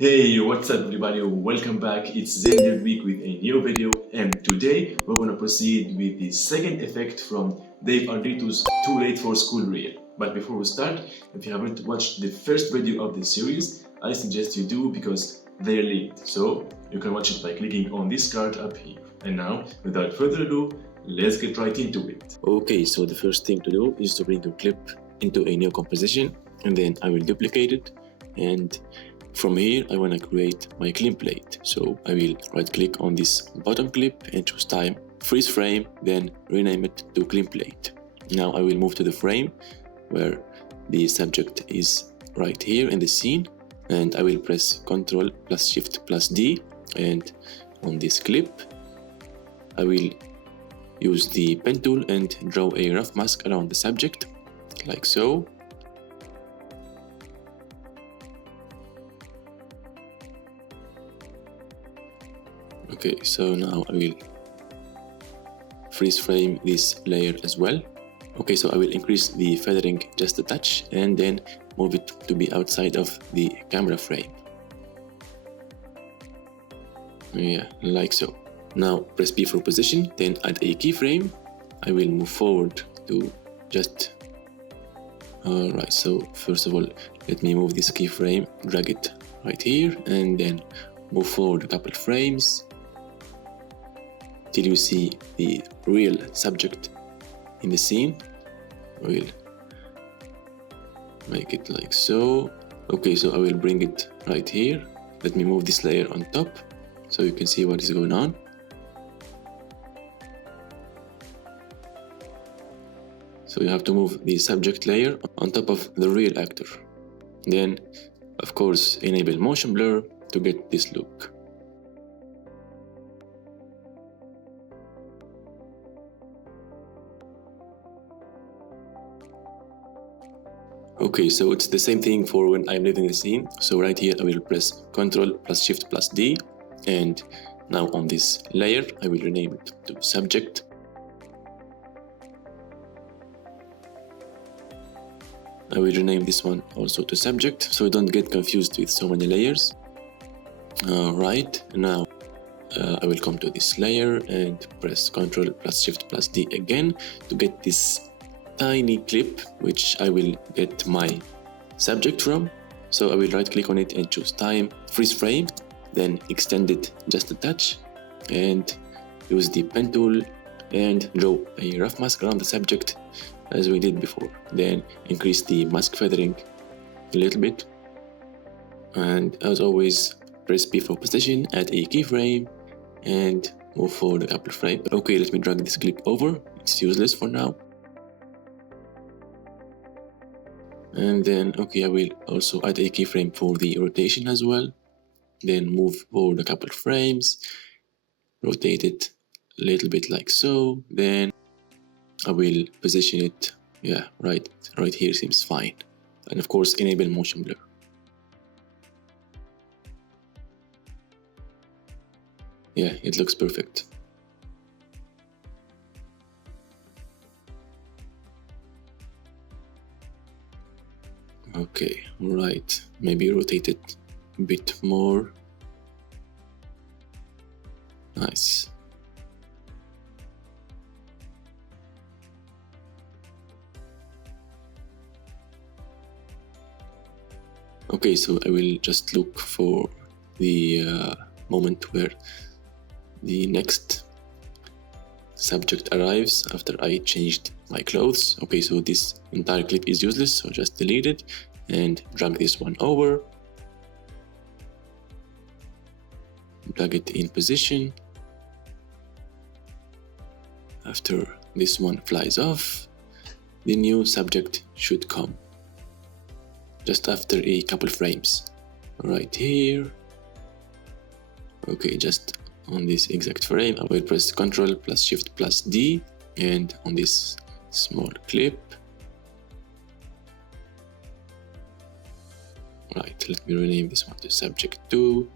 Hey, what's up everybody? Welcome back. It's Dave week with a new video, and today we're gonna proceed with the second effect from Dave Ardito's Too Late for School reel. But before we start, if you haven't watched the first video of this series, I suggest you do because they're linked. So you can watch it by clicking on this card up here. And now, without further ado, let's get right into it. Okay, so the first thing to do is to bring your clip into a new composition, and then I will duplicate it, and from here I want to create my clip plate. So I will right click on this bottom clip and choose time, freeze frame, then rename it to clip plate. Now I will move to the frame where the subject is right here in the scene, and I will press Ctrl plus Shift plus D, and on this clip I will use the pen tool and draw a rough mask around the subject, like so. Okay, so now I will freeze frame this layer as well. Okay, so I will increase the feathering just a touch and then move it to be outside of the camera frame. Yeah, like so. Now press P for position, then add a keyframe. I will move forward to just... Alright, so first of all, let me move this keyframe, drag it right here, and then move forward a couple frames till you see the real subject in the scene. I will make it like so. Okay, so I will bring it right here. Let me move this layer on top so you can see what is going on. So you have to move the subject layer on top of the real actor. Then, of course, enable motion blur to get this look. Okay, so it's the same thing for when I'm leaving the scene. So right here I will press Ctrl plus Shift plus D, and now on this layer I will rename it to subject. I will rename this one also to subject, so don't get confused with so many layers. Alright, now I will come to this layer and press Ctrl plus Shift plus D again to get this tiny clip which I will get my subject from. So I will right click on it and choose time, freeze frame, then extend it just a touch and use the pen tool and draw a rough mask around the subject as we did before. Then increase the mask feathering a little bit, and as always press P for position, add a keyframe and move forward a couple frames. Okay, let me drag this clip over, it's useless for now. And then okay, I will also add a keyframe for the rotation as well. Then move forward a couple frames, rotate it a little bit like so. Then I will position it, yeah, right here seems fine. And of course enable motion blur. Yeah, it looks perfect. Okay, right, maybe rotate it a bit more. Nice. Okay, so I will just look for the moment where the next subject arrives after I changed my clothes. Okay, so this entire clip is useless, so just delete it and drag this one over. Drag it in position. After this one flies off, the new subject should come just after a couple frames. Right here. Okay, just on this exact frame, I will press Ctrl plus Shift plus D, and on this small clip. Right, let me rename this one to subject 2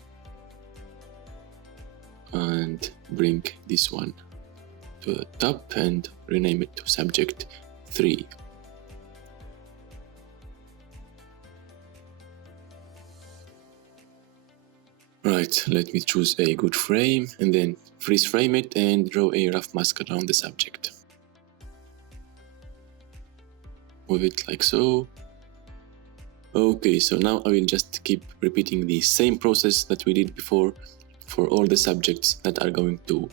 and bring this one to the top and rename it to subject 3. Right, let me choose a good frame and then freeze frame it and draw a rough mask around the subject. Move it like so. Okay, so now I will just keep repeating the same process that we did before for all the subjects that are going to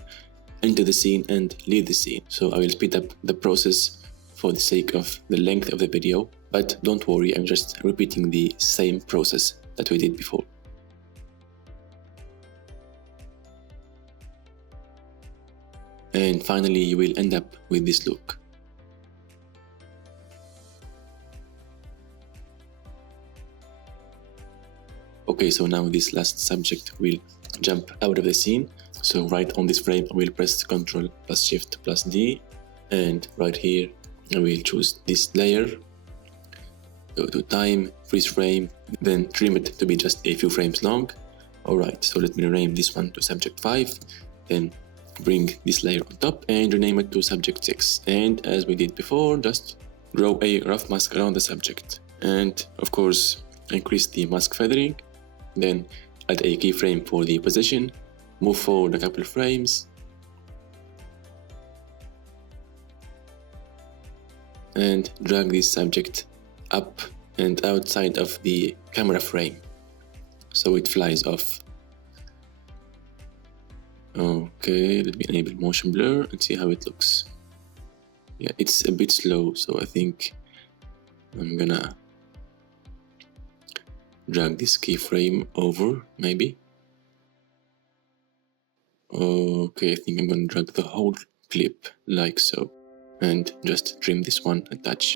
enter the scene and leave the scene. So I will speed up the process for the sake of the length of the video, but don't worry, I'm just repeating the same process that we did before. And finally you will end up with this look. Okay, so now this last subject will jump out of the scene. So right on this frame I will press Ctrl plus Shift plus D, and right here I will choose this layer, go to time, freeze frame, then trim it to be just a few frames long. Alright, so let me rename this one to subject 5, then bring this layer on top and rename it to subject 6, and as we did before, just draw a rough mask around the subject, and of course increase the mask feathering, then add a keyframe for the position, move forward a couple of frames, and drag this subject up and outside of the camera frame so it flies off. Okay, let me enable motion blur and see how it looks. Yeah, it's a bit slow, so I think I'm gonna drag this keyframe over, maybe. Okay, I think I'm gonna drag the whole clip like so, and just trim this one a touch.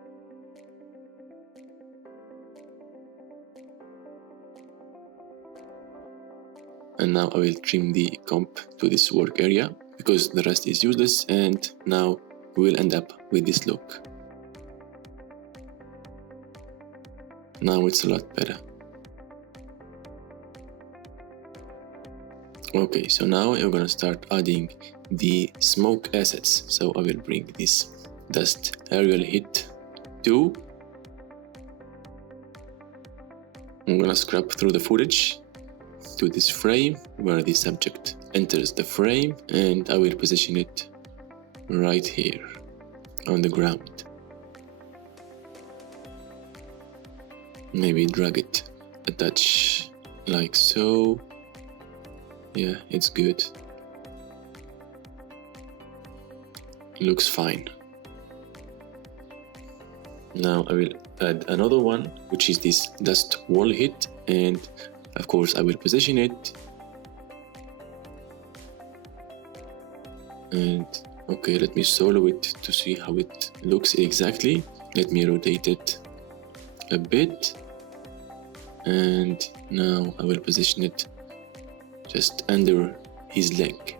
And now I will trim the comp to this work area because the rest is useless, and now we will end up with this look. Now it's a lot better. Okay, so now I'm gonna start adding the smoke assets. So I will bring this dust aerial hit 2. I'm gonna scrub through the footage to this frame where the subject enters the frame, and I will position it right here on the ground. Maybe drag it a touch like so. Yeah, it's good. Looks fine. Now I will add another one, which is this dust wall hit, and of course I will position it. And okay, let me solo it to see how it looks exactly. Let me rotate it a bit, and now I will position it just under his leg.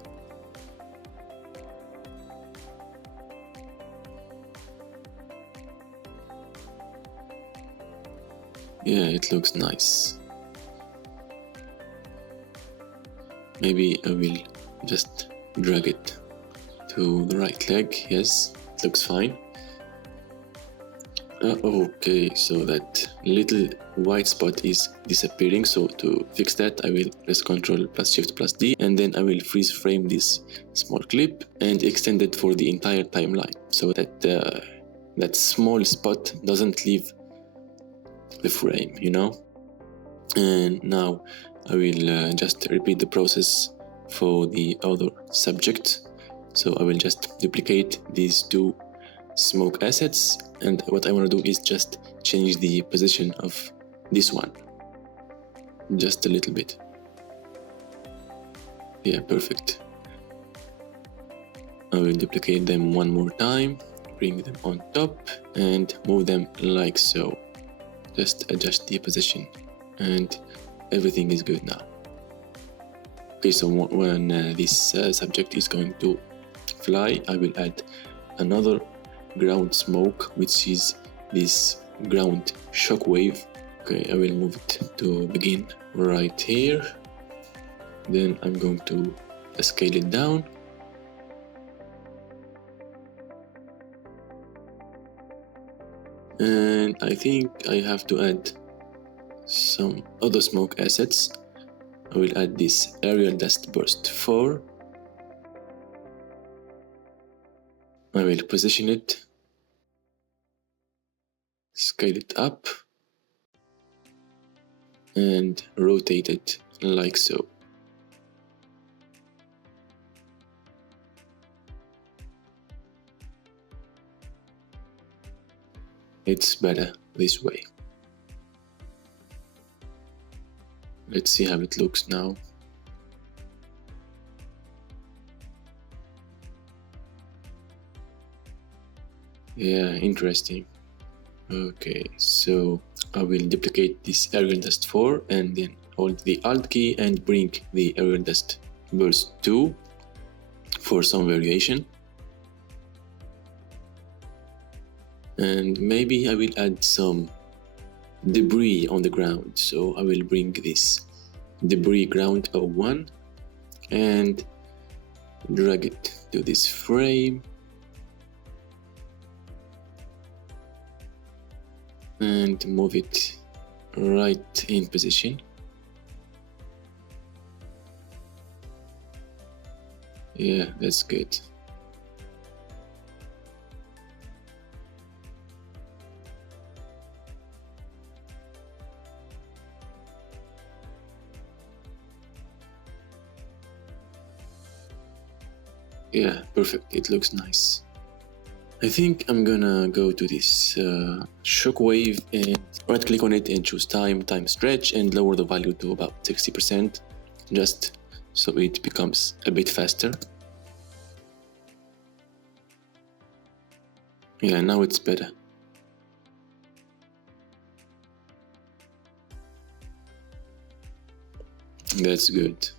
Yeah, it looks nice. Maybe I will just drag it to the right leg. Yes, it looks fine. Okay, so that little white spot is disappearing, so to fix that I will press Ctrl plus Shift plus D, and then I will freeze frame this small clip and extend it for the entire timeline so that that small spot doesn't leave the frame, you know. And now I will just repeat the process for the other subject. So I will just duplicate these two smoke assets, and what I want to do is just change the position of this one just a little bit. Yeah, perfect. I will duplicate them one more time, bring them on top and move them like so. Just adjust the position and everything is good now. Okay, so when this subject is going to fly, I will add another ground smoke, which is this ground shockwave. Okay, I will move it to begin right here. Then I'm going to scale it down. And I think I have to add some other smoke assets. I will add this aerial dust burst 4. I will position it, scale it up, and rotate it like so. It's better this way. Let's see how it looks now. Yeah, interesting. Okay, so I will duplicate this aerial dust 4 and then hold the Alt key and bring the aerial dust burst 2 for some variation. And maybe I will add some debris on the ground, so I will bring this debris ground 01 and drag it to this frame and move it right in position. Yeah, that's good. Yeah, perfect. It looks nice. I think I'm gonna go to this shockwave and right click on it and choose time stretch and lower the value to about 60%, just so it becomes a bit faster. Yeah, now it's better. That's good.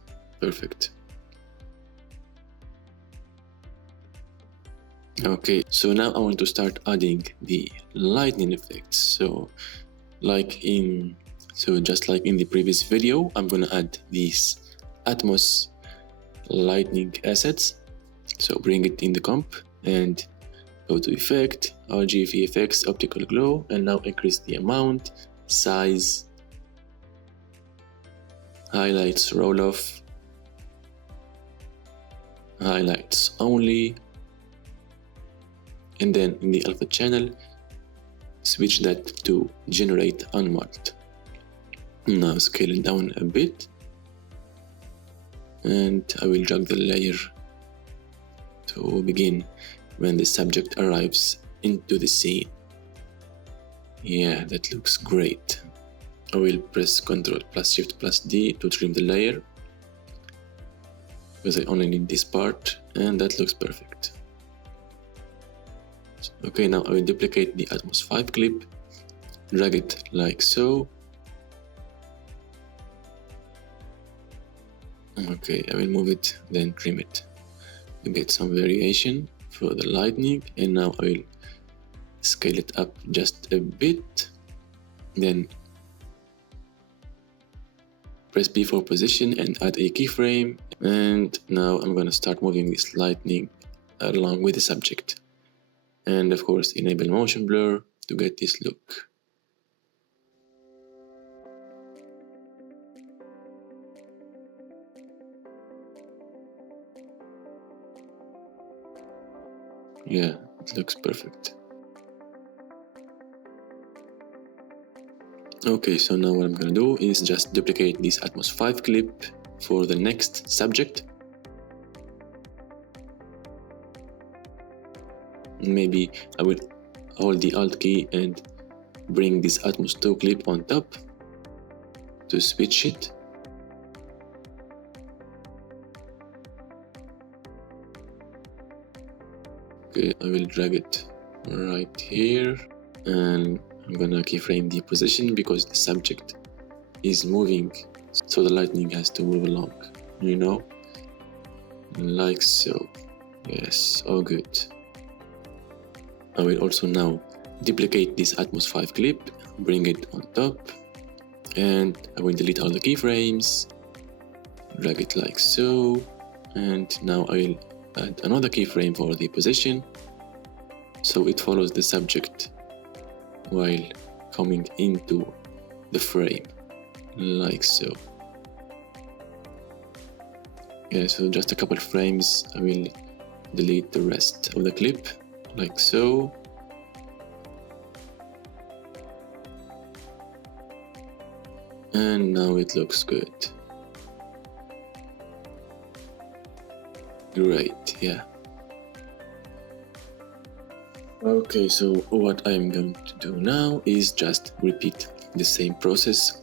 Perfect. Okay, so now I want to start adding the lightning effects. So just like in the previous video, I'm gonna add these Atmos lightning assets. So bring it in the comp and go to effect, RG VFX optical glow, and now increase the amount, size, highlights roll off, highlights only, and then in the alpha channel switch that to generate unmarked. Now scale it down a bit and I will drag the layer to begin when the subject arrives into the scene. Yeah, that looks great. I will press Ctrl+Shift+D to trim the layer because I only need this part, and that looks perfect. Okay, now I will duplicate the Atmos 5 clip, drag it like so. Okay, I will move it, then trim it to get some variation for the lightning, and now I will scale it up just a bit, then press B for position and add a keyframe, and now I'm gonna start moving this lightning along with the subject. And of course enable motion blur to get this look. Yeah, it looks perfect. Okay, so now what I'm gonna do is just duplicate this Atmos 5 clip for the next subject. Maybe I will hold the Alt key and bring this Atmos 2 clip on top to switch it. Okay, I will drag it right here, and I'm gonna keyframe the position because the subject is moving, so the lightning has to move along, you know, like so. Yes, all good. I will also now duplicate this Atmos 5 clip, bring it on top, and I will delete all the keyframes, drag it like so, and now I will add another keyframe for the position, so it follows the subject while coming into the frame, like so. Yeah, so just a couple frames. I will delete the rest of the clip, like so. And now it looks good. Great, yeah. Okay, so what I'm going to do now is just repeat the same process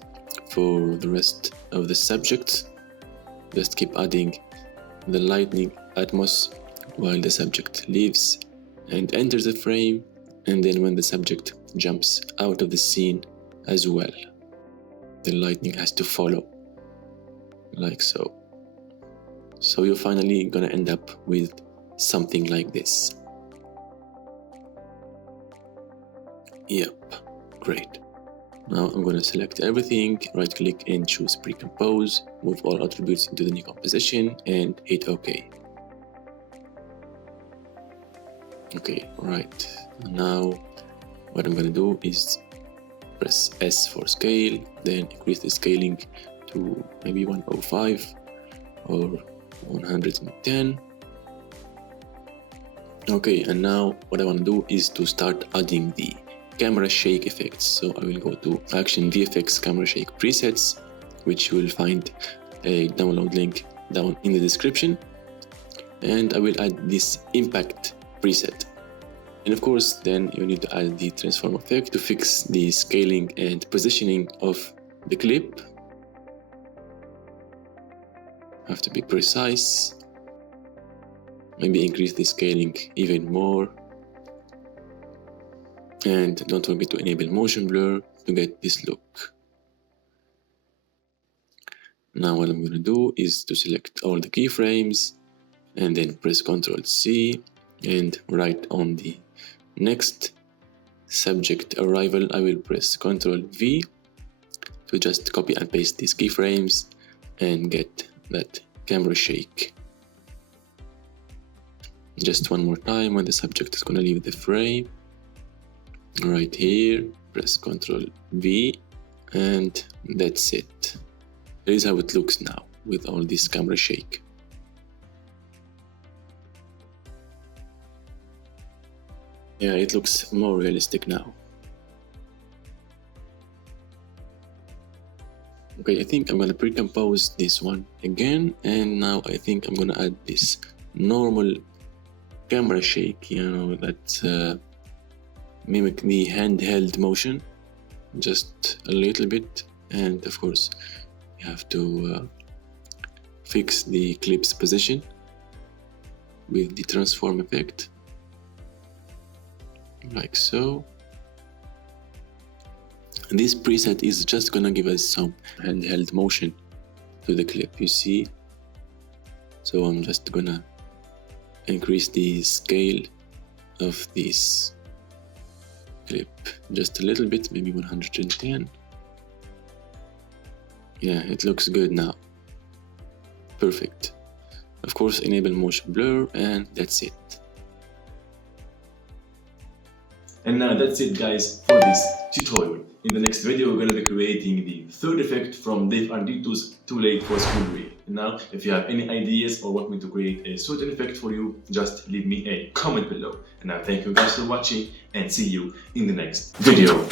for the rest of the subjects. Just keep adding the lightning atmos while the subject leaves and enters the frame, and then when the subject jumps out of the scene as well, the lightning has to follow, like so. So you're finally gonna end up with something like this. Yep, great. Now I'm gonna select everything, right click and choose pre-compose, move all attributes into the new composition and hit OK. Okay, right. Now what I'm gonna do is press S for scale, then increase the scaling to maybe 105 or 110. Okay, and now what I want to do is to start adding the camera shake effects. So I will go to Action VFX Camera Shake Presets, which you will find a download link down in the description, and I will add this impact preset. And of course then you need to add the transform effect to fix the scaling and positioning of the clip. Have to be precise, maybe increase the scaling even more, and don't forget to enable motion blur to get this look. Now what I'm going to do is to select all the keyframes and then press Ctrl C, and right on the next subject arrival I will press Ctrl V to just copy and paste these keyframes and get that camera shake. Just one more time when the subject is going to leave the frame. Right here, press Ctrl V, and that's it. This is how it looks now with all this camera shake. Yeah, it looks more realistic now. Okay, I think I'm gonna pre-compose this one again, and now I think I'm gonna add this normal camera shake, you know, that mimic the handheld motion, just a little bit. And of course you have to fix the clip's position with the transform effect, like so. And this preset is just gonna give us some handheld motion to the clip, you see. So I'm just gonna increase the scale of this clip just a little bit, maybe 110. Yeah, it looks good now. Perfect. Of course, enable motion blur, and that's it. And now that's it, guys, for this tutorial. In the next video we're going to be creating the third effect from Dave Ardito's Too Late for School reel. And now if you have any ideas or want me to create a certain effect for you, just leave me a comment below. And now thank you guys for watching, and see you in the next video.